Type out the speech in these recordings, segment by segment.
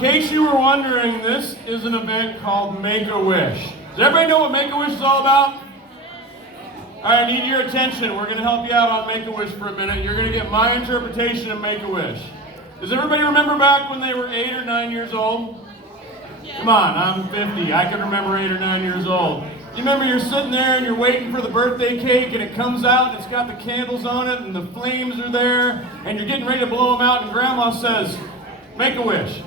case you were wondering, this is an event called Make-A-Wish. Does everybody know what Make-A-Wish is all about? All right, I need your attention. We're going to help you out on Make-A-Wish for a minute. You're going to get my interpretation of Make-A-Wish. Does everybody remember back when they were 8 or 9 years old? Come on, I'm 50. I can remember 8 or 9 years old. You remember you're sitting there and you're waiting for the birthday cake and it comes out and it's got the candles on it and the flames are there and you're getting ready to blow them out and Grandma says, make a wish.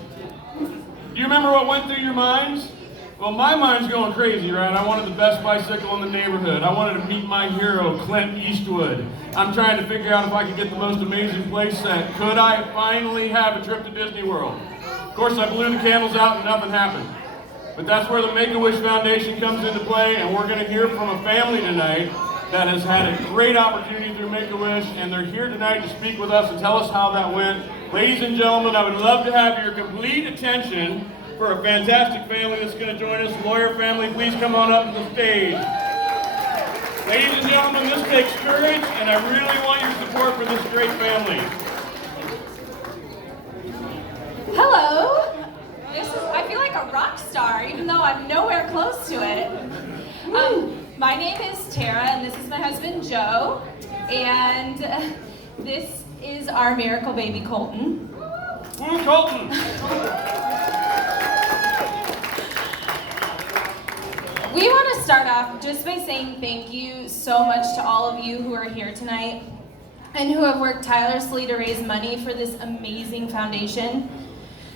Do you remember what went through your minds? Well, my mind's going crazy, right? I wanted the best bicycle in the neighborhood. I wanted to meet my hero, Clint Eastwood. I'm trying to figure out if I could get the most amazing place set. Could I finally have a trip to Disney World? Of course, I blew the candles out and nothing happened. But that's where the Make-A-Wish Foundation comes into play, and we're going to hear from a family tonight that has had a great opportunity through Make-A-Wish, and they're here tonight to speak with us and tell us how that went. Ladies and gentlemen, I would love to have your complete attention for a fantastic family that's going to join us. Lawyer family, please come on up to the stage. Ladies and gentlemen, this takes courage, and I really want your support for this great family. Hello. I feel like a rock star, even though I'm nowhere close to it. My name is Tara, and this is my husband, Joe, and this is our miracle baby, Colton. Woo, Colton! We want to start off just by saying thank you so much to all of you who are here tonight and who have worked tirelessly to raise money for this amazing foundation.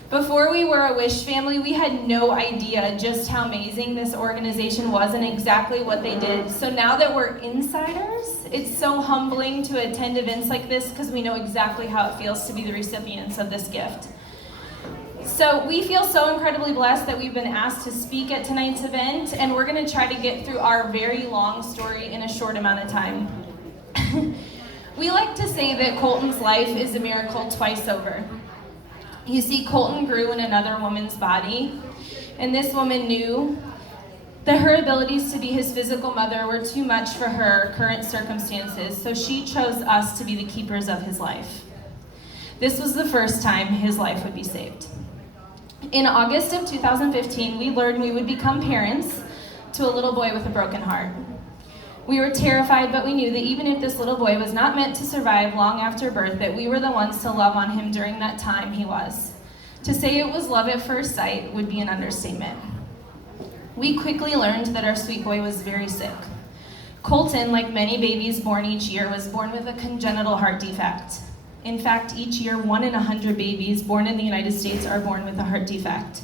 Before we were a Wish family, we had no idea just how amazing this organization was and exactly what they did. So now that we're insiders, it's so humbling to attend events like this because we know exactly how it feels to be the recipients of this gift. So we feel so incredibly blessed that we've been asked to speak at tonight's event, and we're going to try to get through our very long story in a short amount of time. We like to say that Colton's life is a miracle twice over. You see, Colton grew in another woman's body, and this woman knew that her abilities to be his physical mother were too much for her current circumstances, so she chose us to be the keepers of his life. This was the first time his life would be saved. In August of 2015, we learned we would become parents to a little boy with a broken heart. We were terrified, but we knew that even if this little boy was not meant to survive long after birth, that we were the ones to love on him during that time he was. To say it was love at first sight would be an understatement. We quickly learned that our sweet boy was very sick. Colton, like many babies born each year, was born with a congenital heart defect. In fact, each year, 1 in 100 babies born in the United States are born with a heart defect.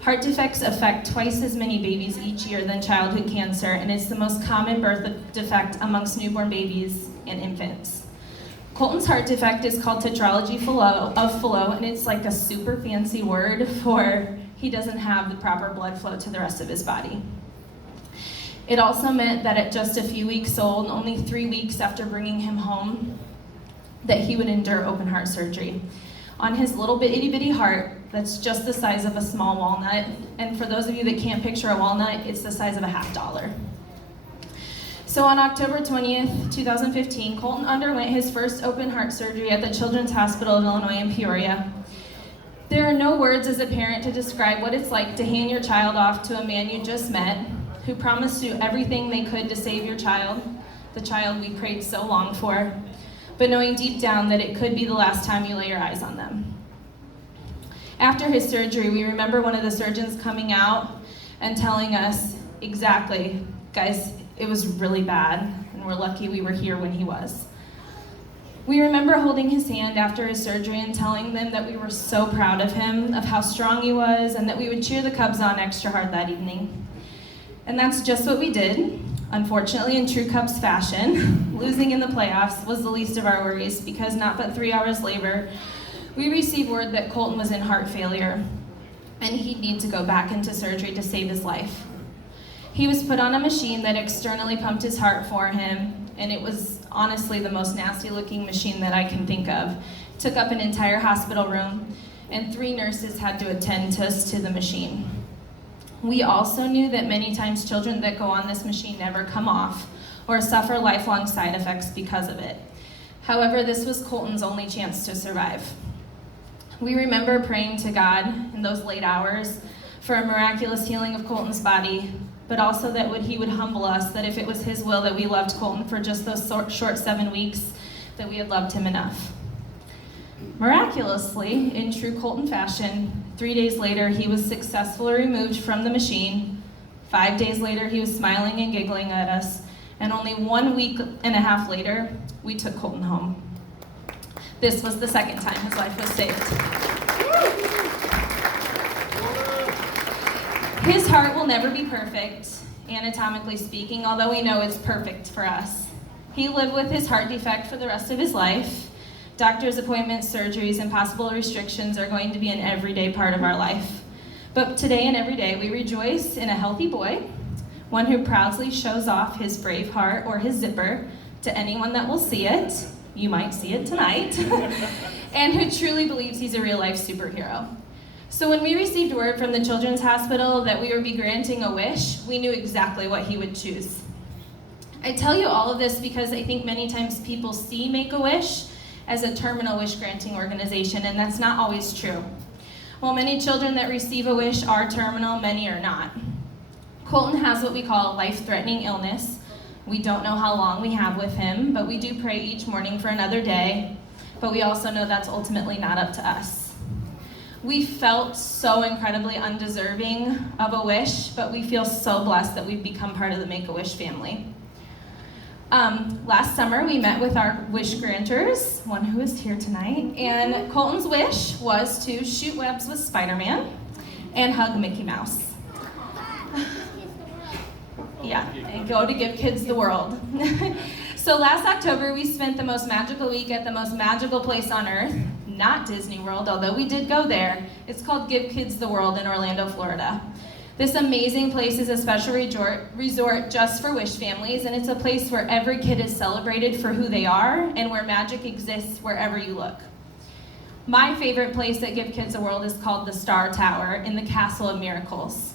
Heart defects affect twice as many babies each year than childhood cancer, and it's the most common birth defect amongst newborn babies and infants. Colton's heart defect is called tetralogy of Fallot, and it's like a super fancy word for he doesn't have the proper blood flow to the rest of his body. It also meant that at just a few weeks old, only 3 weeks after bringing him home, that he would endure open heart surgery on his little itty bitty heart that's just the size of a small walnut. And for those of you that can't picture a walnut, it's the size of a $50. So on October 20th, 2015, Colton underwent his first open heart surgery at the Children's Hospital of Illinois in Peoria. There are no words as a parent to describe what it's like to hand your child off to a man you just met, who promised you everything they could to save your child, the child we prayed so long for, but knowing deep down that it could be the last time you lay your eyes on them. After his surgery, we remember one of the surgeons coming out and telling us, exactly, guys, it was really bad, and we're lucky we were here when he was. We remember holding his hand after his surgery and telling them that we were so proud of him, of how strong he was, and that we would cheer the Cubs on extra hard that evening. And that's just what we did. Unfortunately, in true Cubs fashion, losing in the playoffs was the least of our worries because not but 3 hours later, we received word that Colton was in heart failure and he'd need to go back into surgery to save his life. He was put on a machine that externally pumped his heart for him, and it was honestly the most nasty looking machine that I can think of. It took up an entire hospital room, and 3 nurses had to attend to us to the machine. We also knew that many times children that go on this machine never come off or suffer lifelong side effects because of it. However, this was Colton's only chance to survive. We remember praying to God in those late hours for a miraculous healing of Colton's body, but also that he would humble us, that if it was his will that we loved Colton for just those short 7 weeks, that we had loved him enough. Miraculously, in true Colton fashion, 3 days later, he was successfully removed from the machine. 5 days later, he was smiling and giggling at us. And only 1 week and a half later, we took Colton home. This was the second time his life was saved. His heart will never be perfect, anatomically speaking, although we know it's perfect for us. He lived with his heart defect for the rest of his life. Doctor's appointments, surgeries, and possible restrictions are going to be an everyday part of our life. But today and every day, we rejoice in a healthy boy, one who proudly shows off his brave heart or his zipper to anyone that will see it. You might see it tonight. And who truly believes he's a real-life superhero. So when we received word from the Children's Hospital that we would be granting a wish, we knew exactly what he would choose. I tell you all of this because I think many times people see Make-A-Wish as a terminal wish-granting organization, and that's not always true. While many children that receive a wish are terminal, many are not. Colton has what we call a life-threatening illness. We don't know how long we have with him, but we do pray each morning for another day, but we also know that's ultimately not up to us. We felt so incredibly undeserving of a wish, but we feel so blessed that we've become part of the Make-A-Wish family. Last summer, we met with our wish granters, one who is here tonight, and Colton's wish was to shoot webs with Spider-Man and hug Mickey Mouse. Yeah, and go to give kids the world. So last October, we spent the most magical week at the most magical place on earth, not Disney World, although we did go there. It's called Give Kids the World in Orlando, Florida. This amazing place is a special resort just for wish families, and it's a place where every kid is celebrated for who they are and where magic exists wherever you look. My favorite place at Give Kids the World is called the Star Tower in the Castle of Miracles.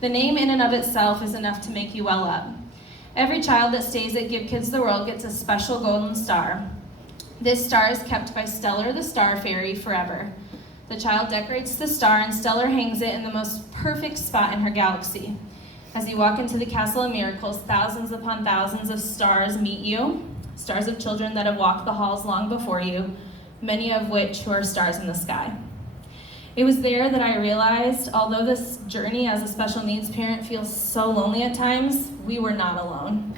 The name in and of itself is enough to make you well up. Every child that stays at Give Kids the World gets a special golden star. This star is kept by Stellar the Star Fairy forever. The child decorates the star and Stellar hangs it in the most perfect spot in her galaxy. As you walk into the Castle of Miracles, thousands upon thousands of stars meet you, stars of children that have walked the halls long before you, many of which who are stars in the sky. It was there that I realized, although this journey as a special needs parent feels so lonely at times, we were not alone.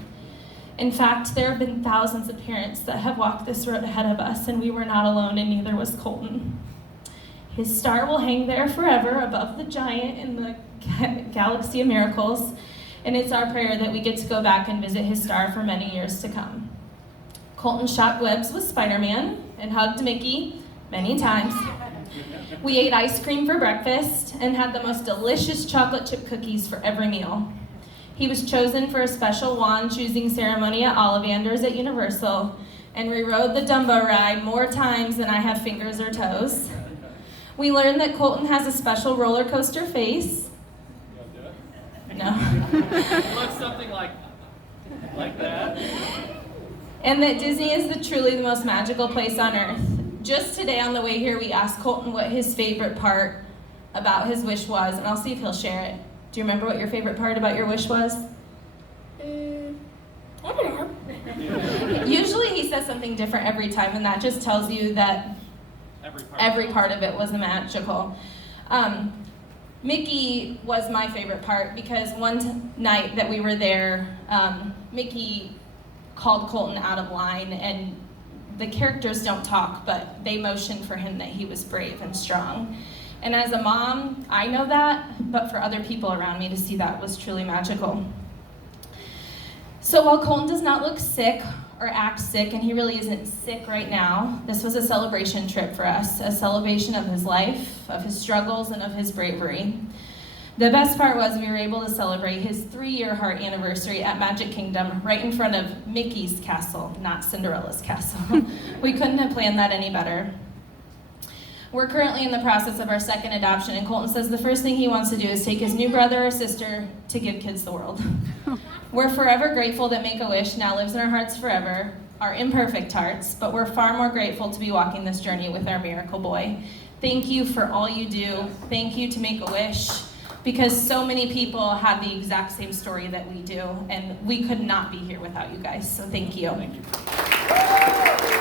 In fact, there have been thousands of parents that have walked this road ahead of us, and we were not alone, and neither was Colton. His star will hang there forever above the giant in the galaxy of miracles, and it's our prayer that we get to go back and visit his star for many years to come. Colton shot webs with Spider-Man and hugged Mickey many times. We ate ice cream for breakfast and had the most delicious chocolate chip cookies for every meal. He was chosen for a special wand choosing ceremony at Ollivanders at Universal, and we rode the Dumbo ride more times than I have fingers or toes. We learned that Colton has a special roller coaster face. No. Looks something like that. And that Disney is truly the most magical place on earth. Just today on the way here, we asked Colton what his favorite part about his wish was, and I'll see if he'll share it. Do you remember what your favorite part about your wish was? I don't know. Usually he says something different every time, and that just tells you that every part of it was magical. Mickey was my favorite part because one night that we were there, Mickey called Colton out of line, and the characters don't talk, but they motioned for him that he was brave and strong. And as a mom, I know that, but for other people around me to see that was truly magical. So while Colton does not look sick or act sick, and he really isn't sick right now, this was a celebration trip for us, a celebration of his life, of his struggles, and of his bravery. The best part was we were able to celebrate his 3-year heart anniversary at Magic Kingdom right in front of Mickey's castle, not Cinderella's castle. We couldn't have planned that any better. We're currently in the process of our second adoption, and Colton says the first thing he wants to do is take his new brother or sister to Give Kids the World. We're forever grateful that Make-A-Wish now lives in our hearts forever, our imperfect hearts, but we're far more grateful to be walking this journey with our miracle boy. Thank you for all you do. Thank you to Make-A-Wish, because so many people have the exact same story that we do, and we could not be here without you guys, so thank you. Thank you.